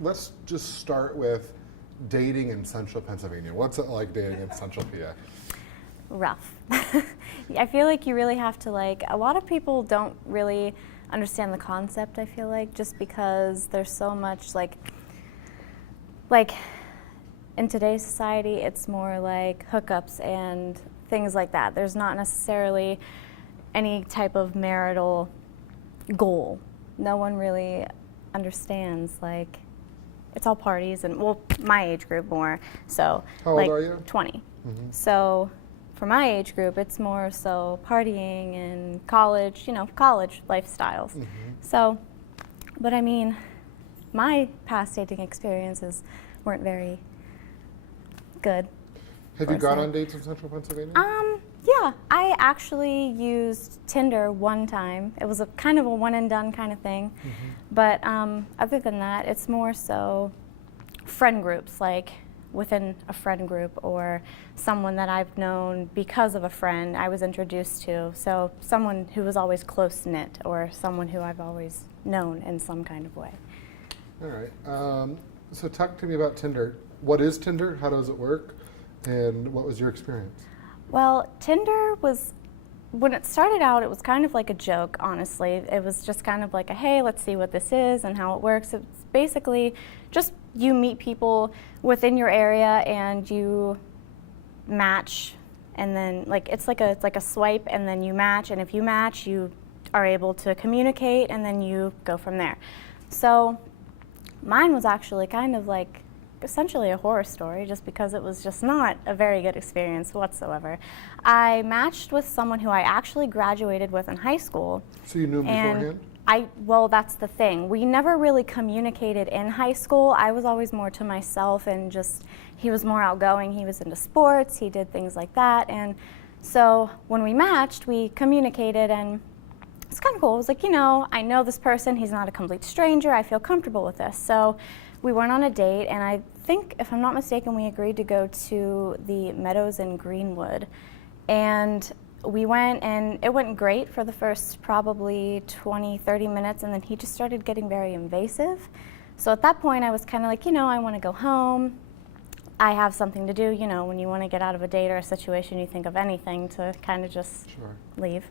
Let's just start with dating in central Pennsylvania. What's it like dating in central PA? Rough. I feel like you really have to a lot of people don't really understand the concept, I feel like, just because there's so much like in today's society, it's more like hookups and things like that. There's not necessarily any type of marital goal. No one really understands, it's all parties and, well, my age group more. So, how old are you? 20. Mm-hmm. So, for my age group, it's more so partying and college, college lifestyles. Mm-hmm. So, but I mean, my past dating experiences weren't very good. Have you gone on dates in central Pennsylvania? Yeah, I actually used Tinder one time. It was a kind of a one and done kind of thing. Mm-hmm. But other than that, it's more so friend groups, like within a friend group or someone that I've known because of a friend I was introduced to. So someone who was always close-knit or someone who I've always known in some kind of way. All right. So talk to me about Tinder. What is Tinder? How does it work? And what was your experience? Well, Tinder was, when it started out, it was kind of like a joke, honestly. It was just kind of like a, hey, let's see what this is and how it works. It's basically just you meet people within your area and you match, and then it's like a swipe, and then you match, and if you match, you are able to communicate, and then you go from there. So mine was actually kind of essentially a horror story, just because it was just not a very good experience whatsoever. I matched with someone who I actually graduated with in high school. So you knew him beforehand? Well, that's the thing. We never really communicated in high school. I was always more to myself, and he was more outgoing. He was into sports. He did things like that. And so when we matched, we communicated, and it's kind of cool. It was like, I know this person. He's not a complete stranger. I feel comfortable with this. So we went on a date, and I think, if I'm not mistaken, we agreed to go to the Meadows in Greenwood. And we went, and it went great for the first probably 20, 30 minutes, and then he just started getting very invasive. So at that point, I was kind of like, I want to go home. I have something to do. When you want to get out of a date or a situation, you think of anything to kind of just leave.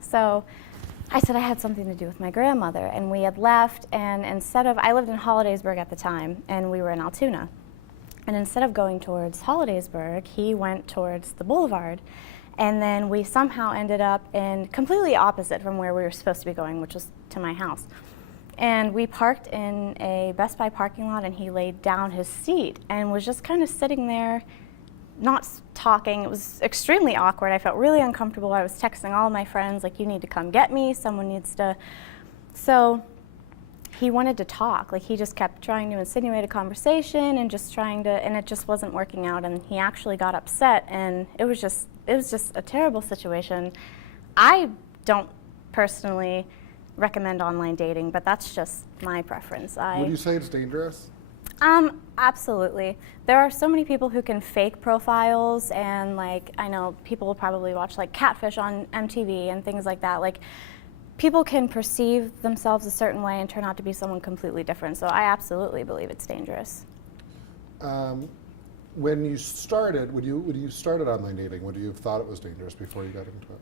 So I said I had something to do with my grandmother, and we had left, and I lived in Hollidaysburg at the time, and we were in Altoona. And instead of going towards Hollidaysburg, he went towards the boulevard, and then we somehow ended up in completely opposite from where we were supposed to be going, which was to my house. And we parked in a Best Buy parking lot, and he laid down his seat and was just kind of sitting there, not talking. It was extremely awkward. I felt really uncomfortable. I was texting all of my friends, you need to come get me. Someone needs to. So he wanted to talk. He just kept trying to insinuate a conversation and just trying to, and it just wasn't working out. And he actually got upset, and it was just a terrible situation. I don't personally recommend online dating, but that's just my preference. Would you say it's dangerous? Absolutely. There are so many people who can fake profiles, and I know people will probably watch Catfish on MTV and things like that. People can perceive themselves a certain way and turn out to be someone completely different. So I absolutely believe it's dangerous. When you started, when you started online dating, would you have thought it was dangerous before you got into it?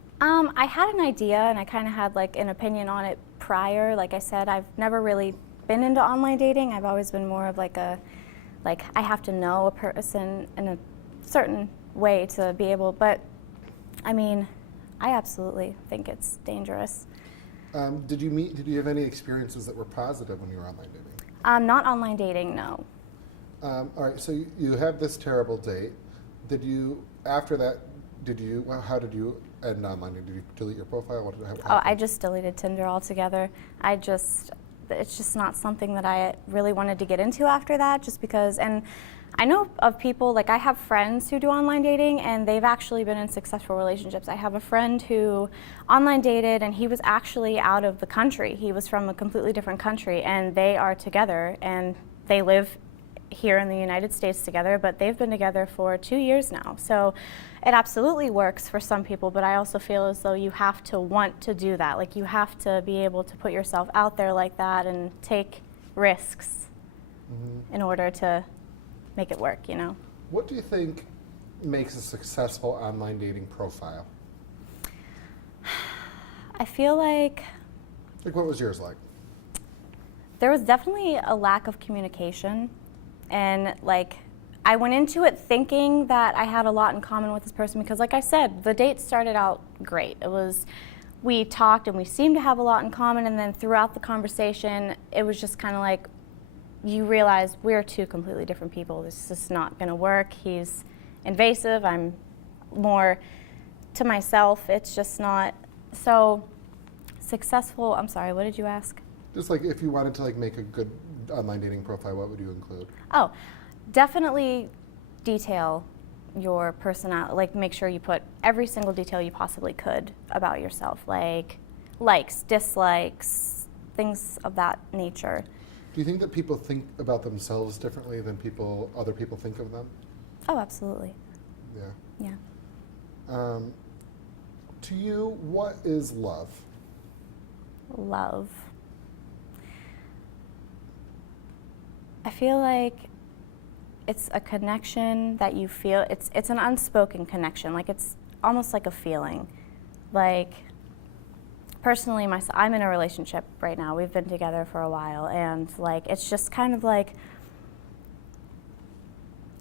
I had an idea, and I kind of had an opinion on it prior. Like I said, I've never really been into online dating. I've always been more of I have to know a person in a certain way to be able, but I mean, I absolutely think it's dangerous. Did you have any experiences that were positive when you were online dating? Not online dating, no. All right, so you have this terrible date. After that, how did you end online? Did you delete your profile? I just deleted Tinder altogether. It's just not something that I really wanted to get into after that, just because, and I know of people, I have friends who do online dating, and they've actually been in successful relationships. I have a friend who online dated, and he was actually out of the country. He was from a completely different country, and they are together, and they live here in the United States together, but they've been together for 2 years now. So it absolutely works for some people, but I also feel as though you have to want to do that. You have to be able to put yourself out there like that and take risks in order to make it work, you know? What do you think makes a successful online dating profile? I feel like Like, what was yours like? there was definitely a lack of communication, and like I went into it thinking that I had a lot in common with this person because, like I said, the date started out great. We talked and we seemed to have a lot in common, and then throughout the conversation it was just kind of like you realize we're two completely different people. This is not going to work. He's invasive, I'm more to myself. It's just not so successful. I'm sorry, what did you ask? Just like if you wanted to like make a good online dating profile, what would you include? Oh, definitely detail your personality. Like, make sure you put every single detail you possibly could about yourself, like likes, dislikes, things of that nature. Do you think that people think about themselves differently than other people think of them? Oh, absolutely. Yeah. Yeah. To you, what is love? Love. I feel like it's a connection that you feel. It's an unspoken connection. Like, it's almost like a feeling. Like, personally, I'm in a relationship right now. We've been together for a while, and like it's just kind of like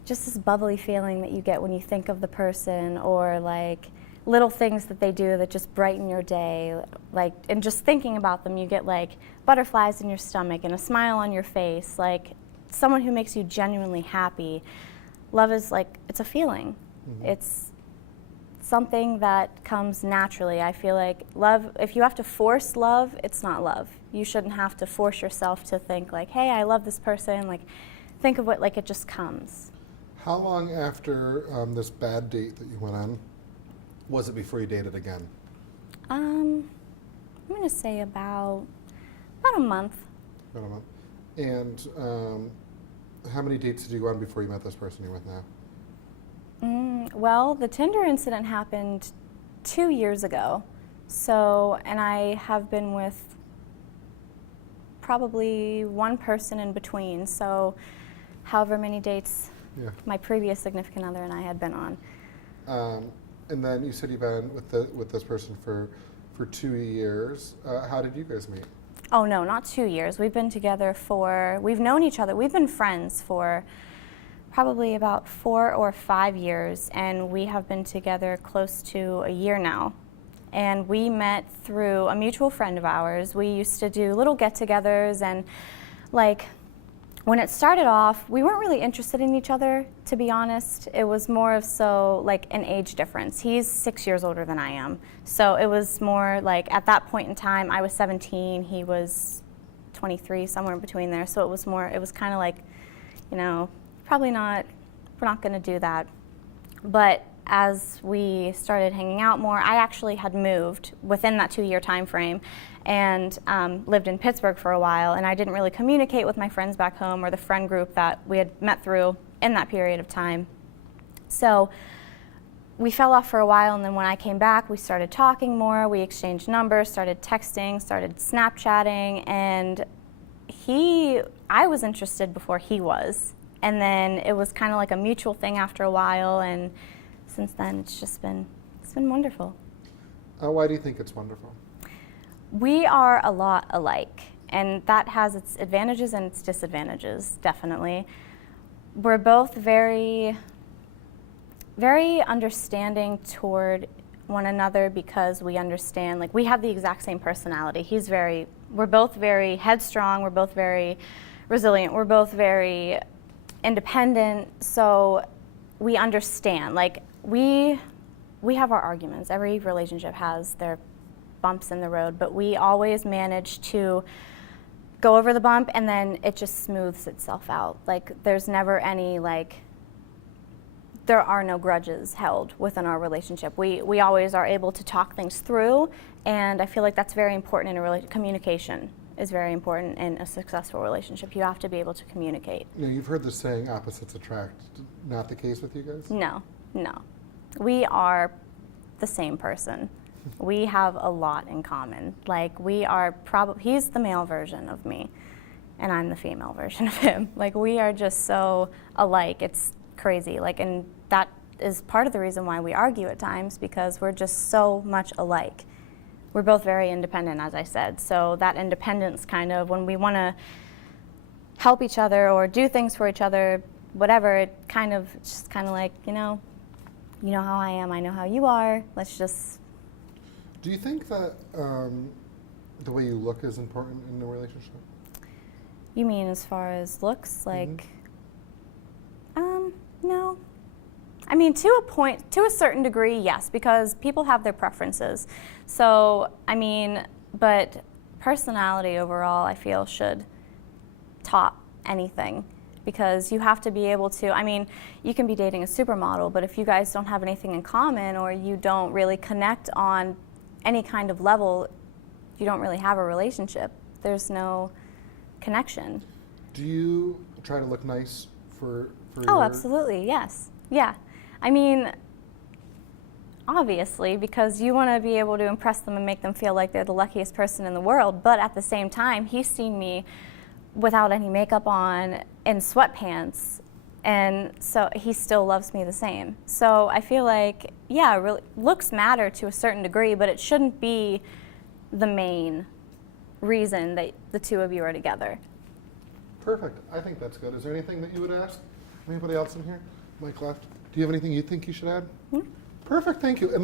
just this bubbly feeling that you get when you think of the person, or like little things that they do that just brighten your day. Like, and just thinking about them, you get like butterflies in your stomach and a smile on your face. Like, someone who makes you genuinely happy. Love is like, it's a feeling. Mm-hmm. It's something that comes naturally. I feel like love, if you have to force love, it's not love. You shouldn't have to force yourself to think like, hey, I love this person. Like, think of it like it just comes. How long after this bad date that you went on was it before you dated again? I'm gonna say about a month. About a month. And how many dates did you go on before you met this person you're with now? Well, the Tinder incident happened 2 years ago. So, and I have been with probably one person in between. So, however many dates my previous significant other and I had been on. And then you said you've been with this person for 2 years. How did you guys meet? Oh no, not 2 years. We've been together we've known each other. We've been friends for probably about 4 or 5 years, and we have been together close to a year now. And we met through a mutual friend of ours. We used to do little get-togethers, and like when it started off, we weren't really interested in each other, to be honest. It was more of so like an age difference. He's 6 years older than I am. So it was more like at that point in time, I was 17, he was 23, somewhere in between there. So it was kind of like, you know, we're not gonna do that. But as we started hanging out more, I actually had moved within that 2-year time frame and lived in Pittsburgh for a while, and I didn't really communicate with my friends back home or the friend group that we had met through in that period of time. So we fell off for a while, and then when I came back, we started talking more, we exchanged numbers, started texting, started Snapchatting, and I was interested before he was. And then it was kind of like a mutual thing after a while, and since then it's been wonderful. Why do you think it's wonderful? We are a lot alike, and that has its advantages and its disadvantages, definitely. We're both very, very understanding toward one another because we understand, like, we have the exact same personality. We're both very headstrong, we're both very resilient, we're both very independent, so we understand. Like, we have our arguments. Every relationship has their bumps in the road, but we always manage to go over the bump and then it just smooths itself out. Like, there's never any, like, there are no grudges held within our relationship. We always are able to talk things through, and I feel like that's very important in a communication is very important in a successful relationship. You have to be able to communicate. You know, you've heard the saying opposites attract. Not the case with you guys? No. We are the same person. We have a lot in common. Like, he's the male version of me. and I'm the female version of him. Like, we are just so alike. It's crazy. Like, and that is part of the reason why we argue at times, because we're just so much alike. We're both very independent, as I said. So that independence kind of, when we want to help each other or do things for each other, whatever, it's just kind of like, you know how I am, I know how you are. Let's just. Do you think that the way you look is important in a relationship? You mean as far as looks? Like, no. I mean, to a point, to a certain degree, yes, because people have their preferences. So, I mean, but personality overall, I feel, should top anything, because you have to be able to, I mean, you can be dating a supermodel, but if you guys don't have anything in common, or you don't really connect on any kind of level, you don't really have a relationship. There's no connection. Do you try to look nice for Oh, absolutely, yes. Yeah. I mean, obviously, because you want to be able to impress them and make them feel like they're the luckiest person in the world, but at the same time, he's seen me without any makeup on, in sweatpants, and so he still loves me the same. So I feel like, yeah, really, looks matter to a certain degree, but it shouldn't be the main reason that the two of you are together. Perfect. I think that's good. Is there anything that you would ask? Anybody else in here? Mike left. Do you have anything you think you should add? Perfect. Thank you. And like.